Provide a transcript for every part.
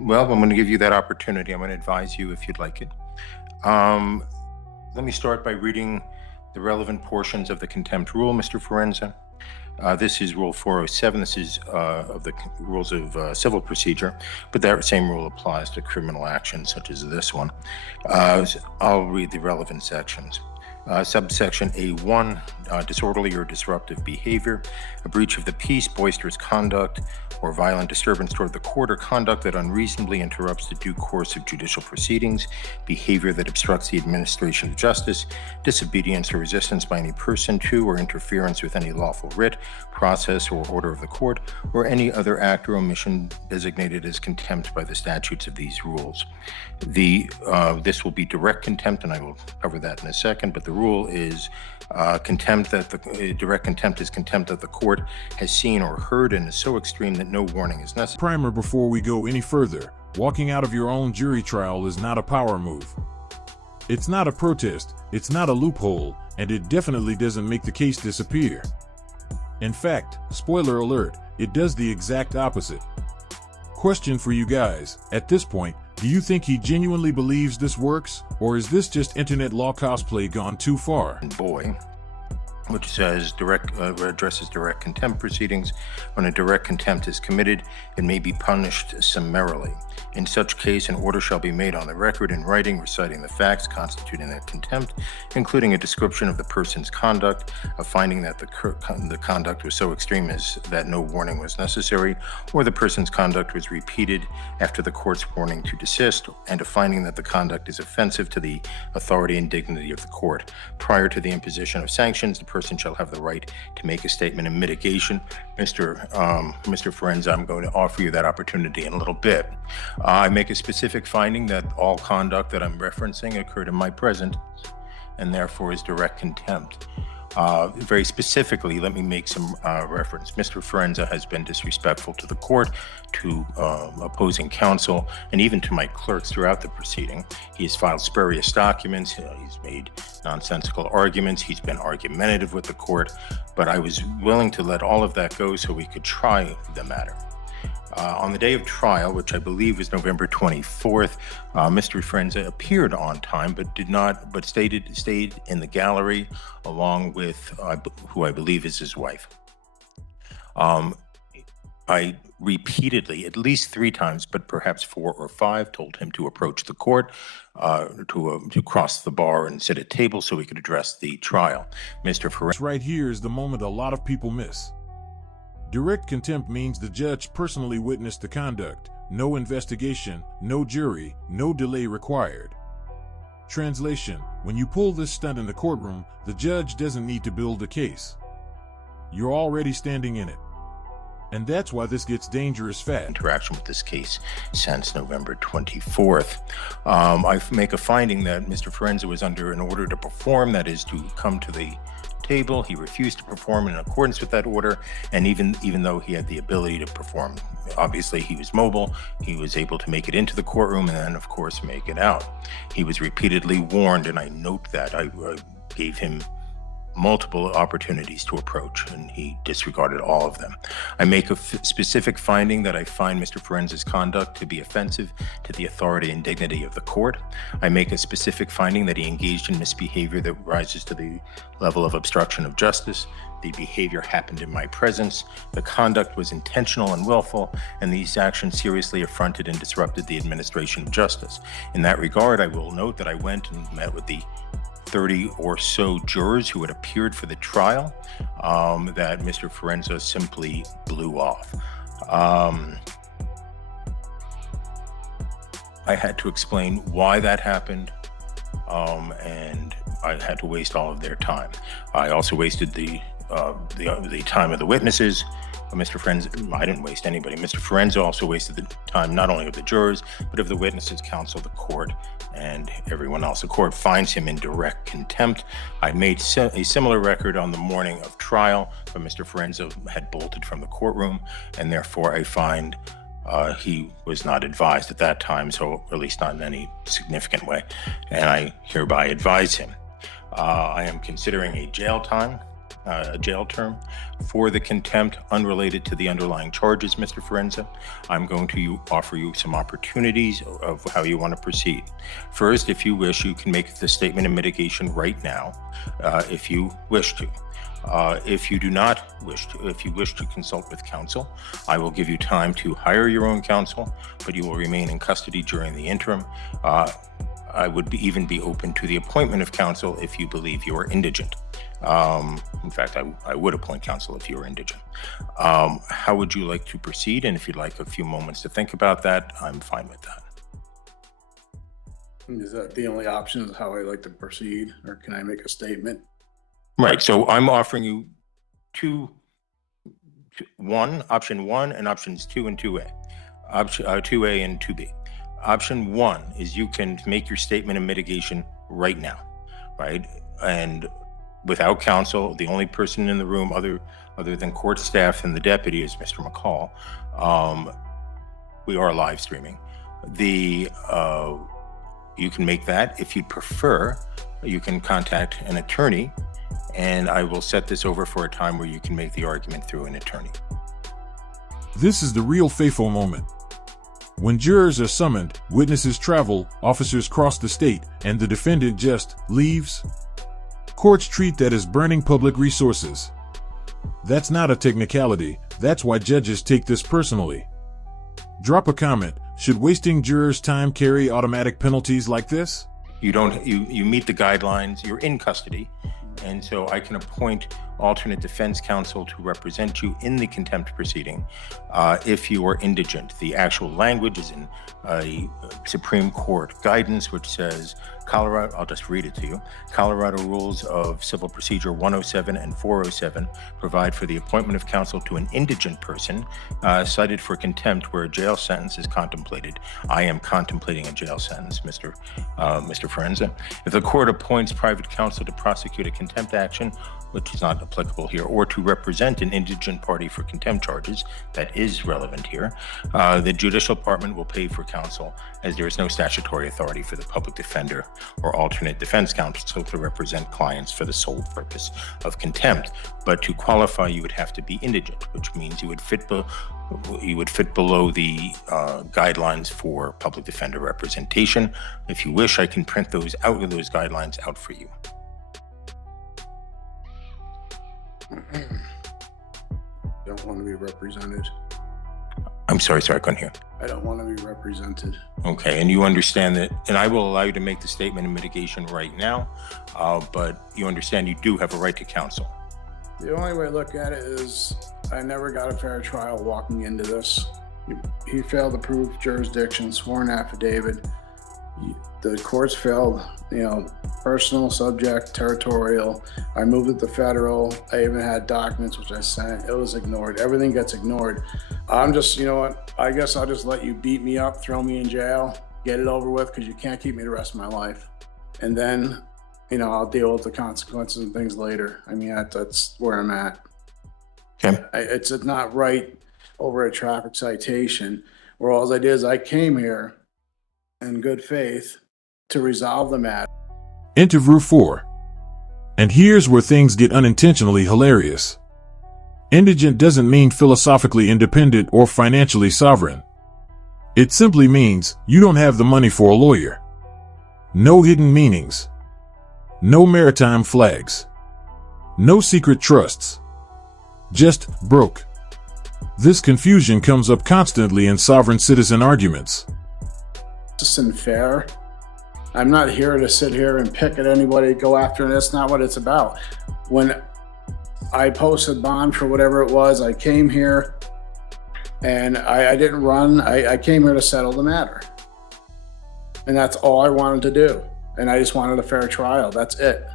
Well, I'm going to give you that opportunity. I'm going to advise you if you'd like it. Let me start by reading the relevant portions of the contempt rule, Mr. Forenza. This is Rule 407. This is of the rules of civil procedure, but that same rule applies to criminal actions such as this one. I'll read the relevant sections. Subsection A1, disorderly or disruptive behavior, a breach of the peace, boisterous conduct, or violent disturbance toward the court, or conduct that unreasonably interrupts the due course of judicial proceedings, behavior that obstructs the administration of justice, disobedience or resistance by any person to or interference with any lawful writ, process, or order of the court, or any other act or omission designated as contempt by the statutes of these rules. This will be direct contempt, and I will cover that in a second, but the rule is direct contempt is contempt that the court has seen or heard and is so extreme that no warning is necessary. Primer before we go any further, walking out of your own jury trial is not a power move. It's not a protest, it's not a loophole, and it definitely doesn't make the case disappear. In fact, spoiler alert, it does the exact opposite. Question for you guys, at this point, do you think he genuinely believes this works, or is this just internet law cosplay gone too far? Boy, which says addresses direct contempt proceedings. When a direct contempt is committed, it may be punished summarily. In such case, an order shall be made on the record in writing reciting the facts constituting that contempt, including a description of the person's conduct, a finding that the conduct was so extreme as that no warning was necessary, or the person's conduct was repeated after the court's warning to desist, and a finding that the conduct is offensive to the authority and dignity of the court. Prior to the imposition of sanctions, the person shall have the right to make a statement in mitigation. Mr. Forenza, I'm going to offer you that opportunity in a little bit. I make a specific finding that all conduct that I'm referencing occurred in my presence and therefore is direct contempt. Very specifically, let me make some reference. Mr. Forenza has been disrespectful to the court, to opposing counsel, and even to my clerks throughout the proceeding. He has filed spurious documents, he's made nonsensical arguments, he's been argumentative with the court, but I was willing to let all of that go so we could try the matter. On the day of trial, which I believe was November 24th, Mr. Forenza appeared on time, but stayed in the gallery along with who I believe is his wife. I repeatedly, at least 3 times, but perhaps 4 or 5, told him to approach the court, to cross the bar and sit at table so we could address the trial. Mr. Forenza. Right here is the moment a lot of people miss. Direct contempt means the judge personally witnessed the conduct, no investigation, no jury, no delay required. Translation: when you pull this stunt in the courtroom, the judge doesn't need to build a case. You're already standing in it. And that's why this gets dangerous fast. Interaction with this case since November 24th. I make a finding that Mr. Forenza was under an order to perform, that is to come to the table. He refused to perform in accordance with that order, and even though he had the ability to perform, obviously he was mobile, he was able to make it into the courtroom and then of course make it out. He was repeatedly warned, and I note that I gave him multiple opportunities to approach, and he disregarded all of them. I make a specific finding that I find Mr. Forenza's conduct to be offensive to the authority and dignity of the court. I make a specific finding that he engaged in misbehavior that rises to the level of obstruction of justice. The behavior happened in my presence. The conduct was intentional and willful, and these actions seriously affronted and disrupted the administration of justice. In that regard, I will note that I went and met with the 30 or so jurors who had appeared for the trial, that Mr. Forenza simply blew off. I had to explain why that happened, and I had to waste all of their time. I also wasted the time of the witnesses. Mr. Forenza, I didn't waste anybody. Mr. Forenza also wasted the time not only of the jurors, but of the witnesses, counsel, the court, and everyone else. The court finds him in direct contempt. I made a similar record on the morning of trial, but Mr. Forenza had bolted from the courtroom, and therefore I find he was not advised at that time, so at least not in any significant way, and I hereby advise him. I am considering a jail time a jail term. For the contempt unrelated to the underlying charges, Mr. Forenza, I'm going to offer you some opportunities of how you want to proceed. First, if you wish, you can make the statement of mitigation right now, if you wish to. If you do not wish to, if you wish to consult with counsel, I will give you time to hire your own counsel, but you will remain in custody during the interim. I would even be open to the appointment of counsel if you believe you are indigent. In fact, I would appoint counsel if you were indigent. How would you like to proceed? And if you'd like a few moments to think about that, I'm fine with that. Is that the only option is how I like to proceed, or can I make a statement? Right, so I'm offering you option one and options 2 and 2A. 2A and 2B. Option 1 is you can make your statement of mitigation right now, right? And without counsel, the only person in the room other than court staff and the deputy is Mr. McCall. We are live streaming. You can make that. If you'd prefer, you can contact an attorney, and I will set this over for a time where you can make the argument through an attorney. This is the real FAFO moment. When jurors are summoned, witnesses travel, officers cross the state, and the defendant just leaves. Courts treat that as burning public resources. That's not a technicality. That's why judges take this personally. Drop a comment. Should wasting jurors' time carry automatic penalties like this? You meet the guidelines, you're in custody, and so I can appoint alternate defense counsel to represent you in the contempt proceeding if you are indigent. The actual language is in a Supreme Court guidance, which says, Colorado, I'll just read it to you. Colorado Rules of Civil Procedure 107 and 407 provide for the appointment of counsel to an indigent person cited for contempt where a jail sentence is contemplated. I am contemplating a jail sentence, Mr. Forenza. If the court appoints private counsel to prosecute a contempt action, which is not applicable here, or to represent an indigent party for contempt charges, that is relevant here, the judicial department will pay for counsel, as there is no statutory authority for the public defender or alternate defense counsel to represent clients for the sole purpose of contempt. But to qualify, you would have to be indigent, which means you would fit below the guidelines for public defender representation. If you wish, I can print those guidelines out for you. Don't want to be represented. I'm sorry, I couldn't hear. I don't want to be represented. Okay, and you understand that, and I will allow you to make the statement of mitigation right now, but you understand you do have a right to counsel. The only way I look at it is I never got a fair trial walking into this. He failed to prove jurisdiction, sworn affidavit. The courts failed, personal, subject, territorial. I moved it to federal. I even had documents which I sent. It was ignored. Everything gets ignored. I'm just, I guess I'll just let you beat me up, throw me in jail, get it over with, because you can't keep me the rest of my life. And then, I'll deal with the consequences and things later. I mean, that's where I'm at. Okay. It's not right over a traffic citation where all I did is I came here in good faith to resolve the matter. Interview 4. And here's where things get unintentionally hilarious. Indigent doesn't mean philosophically independent or financially sovereign. It simply means you don't have the money for a lawyer. No hidden meanings. No maritime flags. No secret trusts. Just broke. This confusion comes up constantly in sovereign citizen arguments. This isn't fair. I'm not here to sit here and pick at anybody, go after, and that's not what it's about. When I posted bond for whatever it was, I came here and I didn't run. I came here to settle the matter. And that's all I wanted to do. And I just wanted a fair trial. That's it.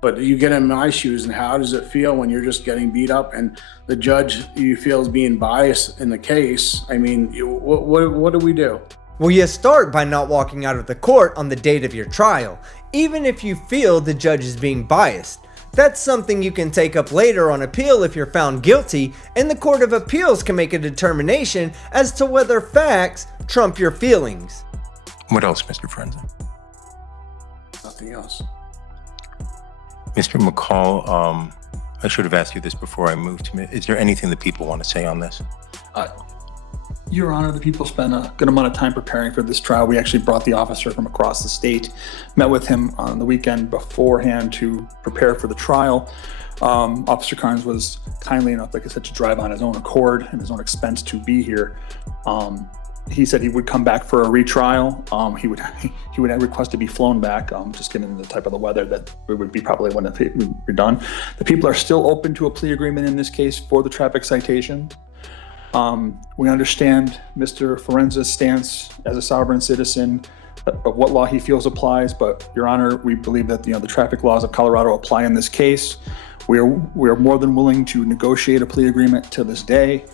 But you get in my shoes, and how does it feel when you're just getting beat up and the judge you feel is being biased in the case? I mean, what do we do? Well, you start by not walking out of the court on the date of your trial, even if you feel the judge is being biased. That's something you can take up later on appeal if you're found guilty, and the Court of Appeals can make a determination as to whether facts trump your feelings. What else, Mr. Forenza? Nothing else. Mr. McCall, I should have asked you this before I moved to me. Is there anything that people want to say on this? Your Honor, the people spent a good amount of time preparing for this trial. We actually brought the officer from across the state, met with him on the weekend beforehand to prepare for the trial. Officer Carnes was kindly enough, like I said, to drive on his own accord and his own expense to be here. He said he would come back for a retrial. He would request to be flown back, just given the type of the weather that it would be probably when it would be done. The people are still open to a plea agreement in this case for the traffic citation. We understand Mr. Forenza's stance as a sovereign citizen of what law he feels applies, but Your Honor, we believe that the traffic laws of Colorado apply in this case. We are more than willing to negotiate a plea agreement to this day,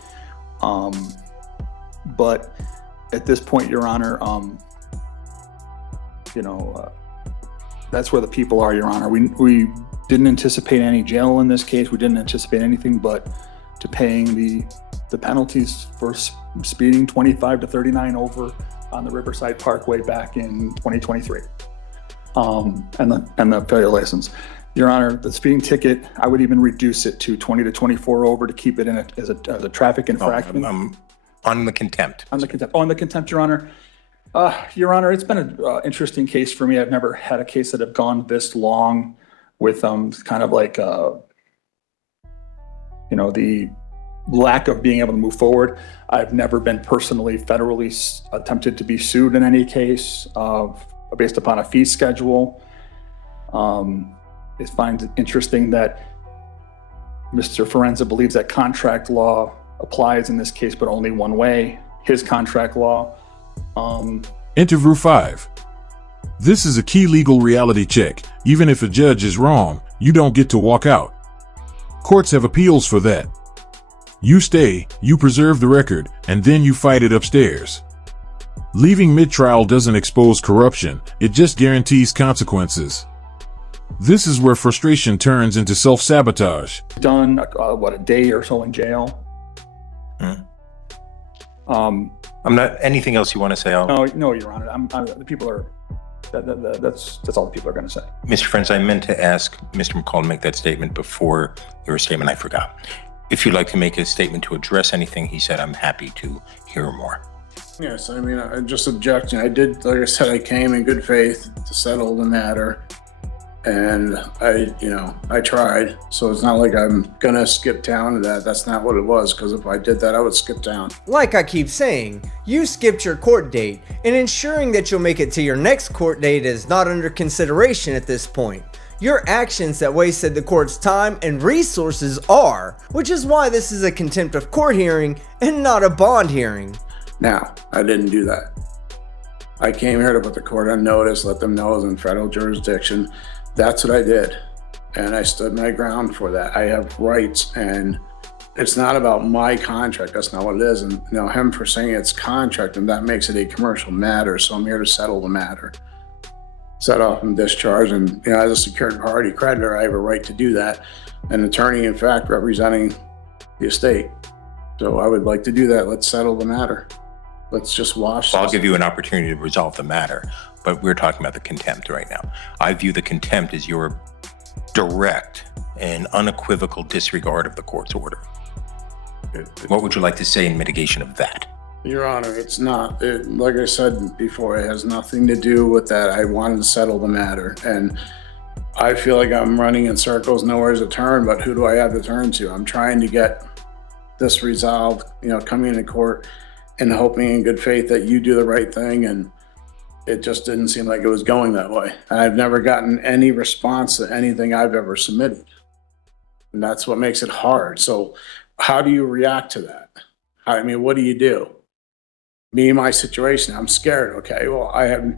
but at this point, Your Honor, that's where the people are, Your Honor. We didn't anticipate any jail in this case. We didn't anticipate anything but to paying the penalties for speeding 25 to 39 over on the Riverside Parkway back in 2023, and the failure license. Your Honor, the speeding ticket, I would even reduce it to 20 to 24 over to keep it in as a traffic infraction. On the contempt. On the contempt, Your Honor. Your Honor, it's been an interesting case for me. I've never had a case that have gone this long with kind of like the lack of being able to move forward. I've never been personally federally attempted to be sued in any case based upon a fee schedule. I find it interesting that Mr. Forenza believes that contract law applies in this case, but only one way, his contract law. Interview 5. This is a key legal reality check. Even if a judge is wrong, you don't get to walk out. Courts have appeals for that. You stay, you preserve the record, and then you fight it upstairs. Leaving mid-trial doesn't expose corruption, it just guarantees consequences. This is where frustration turns into self-sabotage. Done, a day or so in jail. I'm not, anything else you want to say? No, Your Honor. The people are, that's all the people are going to say. Mr. Forenza, I meant to ask Mr. McCall to make that statement before your statement. I forgot. If you'd like to make a statement to address anything he said, I'm happy to hear more. Yes, I mean, I just objecting. I did, like I said, I came in good faith to settle the matter. And I tried. So it's not like I'm gonna skip town to that. That's not what it was, because if I did that, I would skip town. Like I keep saying, you skipped your court date, and ensuring that you'll make it to your next court date is not under consideration at this point. Your actions that wasted the court's time and resources are, which is why this is a contempt of court hearing and not a bond hearing. Now, I didn't do that. I came here to put the court on notice, let them know it was in federal jurisdiction. That's what I did. And I stood my ground for that. I have rights, and it's not about my contract. That's not what it is. And him for saying it's contract, and that makes it a commercial matter. So I'm here to settle the matter. Set off and discharge. And as a secured party creditor, I have a right to do that. An attorney, in fact, representing the estate. So I would like to do that. Let's settle the matter. Let's just wash. I'll give you an opportunity to resolve the matter, but we're talking about the contempt right now. I view the contempt as your direct and unequivocal disregard of the court's order. What would you like to say in mitigation of that? Your Honor, it's not. Like I said before, it has nothing to do with that. I wanted to settle the matter, and I feel like I'm running in circles, nowhere to turn, but who do I have to turn to? I'm trying to get this resolved, coming into court and hoping in good faith that you do the right thing, and it just didn't seem like it was going that way. I've never gotten any response to anything I've ever submitted, and that's what makes it hard. So how do you react to that? I mean, what do you do? Me, my situation, I'm scared. Okay, well, I have,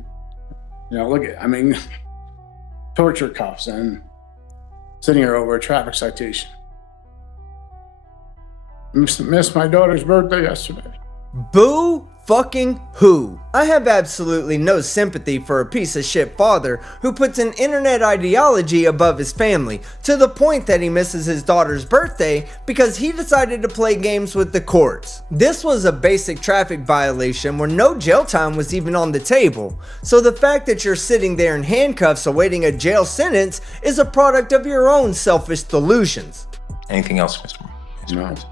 torture cuffs and sitting here over a traffic citation. Missed my daughter's birthday yesterday. Boo fucking who? I have absolutely no sympathy for a piece of shit father who puts an internet ideology above his family, to the point that he misses his daughter's birthday because he decided to play games with the courts. This was a basic traffic violation where no jail time was even on the table, so the fact that you're sitting there in handcuffs awaiting a jail sentence is a product of your own selfish delusions. Anything else, Mr. Forenza?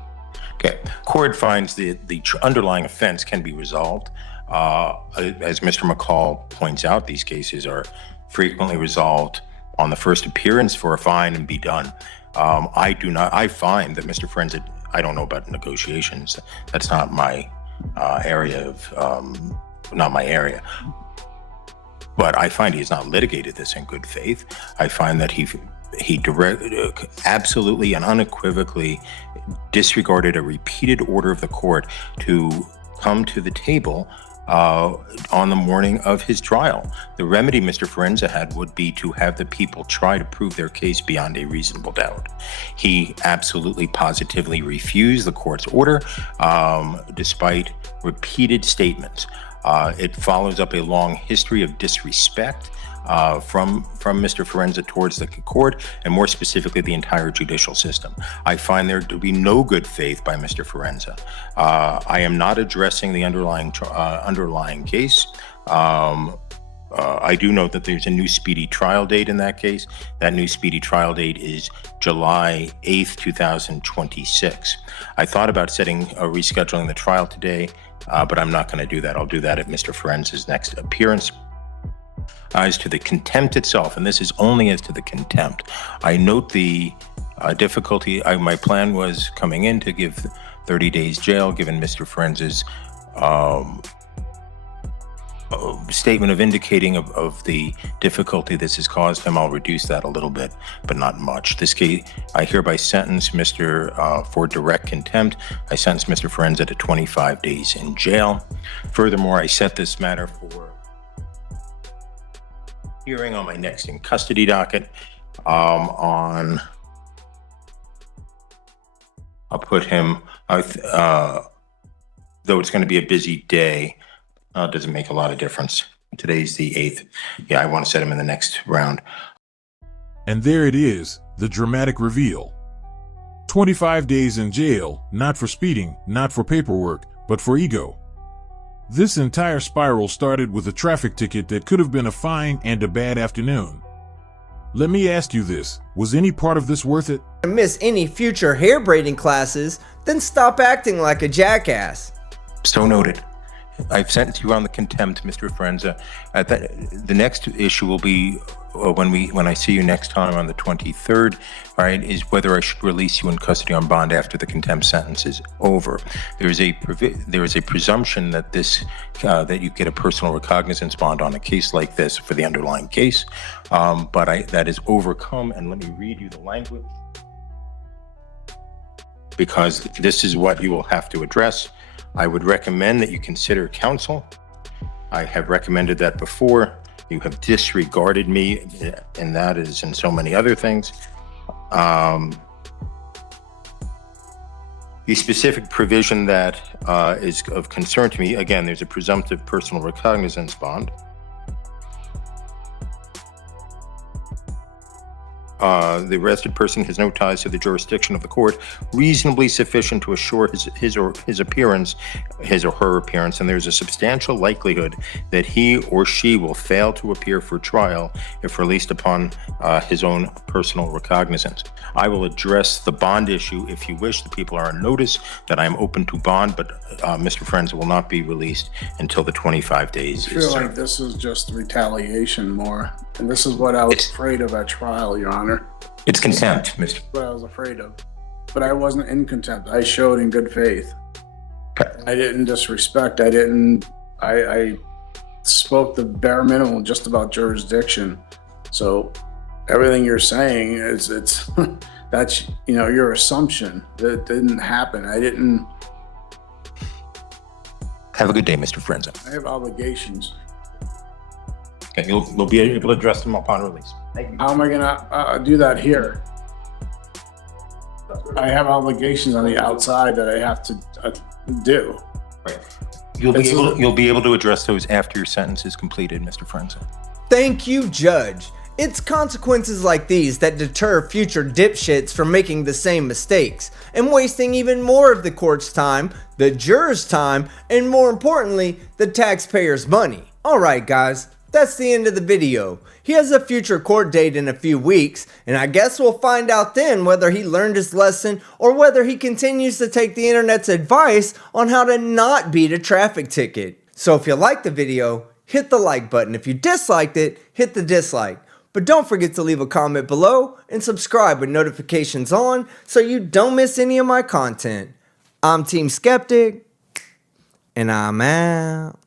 Okay. Court finds the underlying offense can be resolved. As Mr. McCall points out, these cases are frequently resolved on the first appearance for a fine and be done. I find that Mr. Forenza, I don't know about negotiations. That's not my area But I find he has not litigated this in good faith. I find that he absolutely and unequivocally disregarded a repeated order of the court to come to the table on the morning of his trial. The remedy Mr. Forenza had would be to have the people try to prove their case beyond a reasonable doubt. He absolutely positively refused the court's order, despite repeated statements. It follows up a long history of disrespect from Mr. Forenza towards the court, and more specifically, the entire judicial system. I find there to be no good faith by Mr. Forenza. I am not addressing the underlying case. I do note that there's a new speedy trial date in that case. That new speedy trial date is July 8th, 2026. I thought about rescheduling the trial today, but I'm not going to do that. I'll do that at Mr. Forenza's next appearance. As to the contempt itself, and this is only as to the contempt, I note the difficulty. My plan was coming in to give 30 days jail, given Mr. Forenza's statement of indicating of the difficulty this has caused him. I'll reduce that a little bit, but not much. This case, I hereby sentence Mr. For direct contempt. I sentence Mr. Forenza to 25 days in jail. Furthermore, I set this matter for hearing on my next in custody docket. I'll put him, though it's going to be a busy day, it doesn't make a lot of difference. Today's the 8th. Yeah, I want to set him in the next round. And there it is, the dramatic reveal. 25 days in jail, not for speeding, not for paperwork, but for ego. This entire spiral started with a traffic ticket that could have been a fine and a bad afternoon. Let me ask you this, was any part of this worth it? To miss any future hair braiding classes, then stop acting like a jackass. So noted. I've sentenced you on the contempt, Mr. Forenza. The next issue will be when I see you next time on the 23rd, right, is whether I should release you in custody on bond after the contempt sentence is over. There is a presumption that that you get a personal recognizance bond on a case like this for the underlying case, but that is overcome. And let me read you the language, because this is what you will have to address. I would recommend that you consider counsel. I have recommended that before. You have disregarded me, and that is in so many other things. The specific provision that is of concern to me, again, there's a presumptive personal recognizance bond. The arrested person has no ties to the jurisdiction of the court, reasonably sufficient to assure his or her appearance, and there's a substantial likelihood that he or she will fail to appear for trial if released upon his own personal recognizance. I will address the bond issue if you wish. The people are on notice that I am open to bond, but Mr. Forenza will not be released until the 25 days I feel like this is just retaliation more, and this is what I was afraid of at trial, Your Honor. It's contempt, Mr. What I was afraid of, but I wasn't in contempt. I showed in good faith. Okay. I didn't disrespect. I spoke the bare minimum just about jurisdiction. So everything you're saying is that's your assumption. That didn't happen. I didn't. Have a good day, Mr. Forenza. I have obligations. Okay, we'll be able to address them upon release. Thank you. How am I gonna do that here? I have obligations on the outside that I have to do. Right. You'll be able to address those after your sentence is completed, Mr. Forenza. Thank you, Judge. It's consequences like these that deter future dipshits from making the same mistakes and wasting even more of the court's time, the jurors' time, and more importantly, the taxpayers' money. Alright guys, that's the end of the video. He has a future court date in a few weeks, and I guess we'll find out then whether he learned his lesson or whether he continues to take the internet's advice on how to not beat a traffic ticket. So if you liked the video, hit the like button. If you disliked it, hit the dislike. But don't forget to leave a comment below and subscribe with notifications on so you don't miss any of my content. I'm Team Skeptic, and I'm out.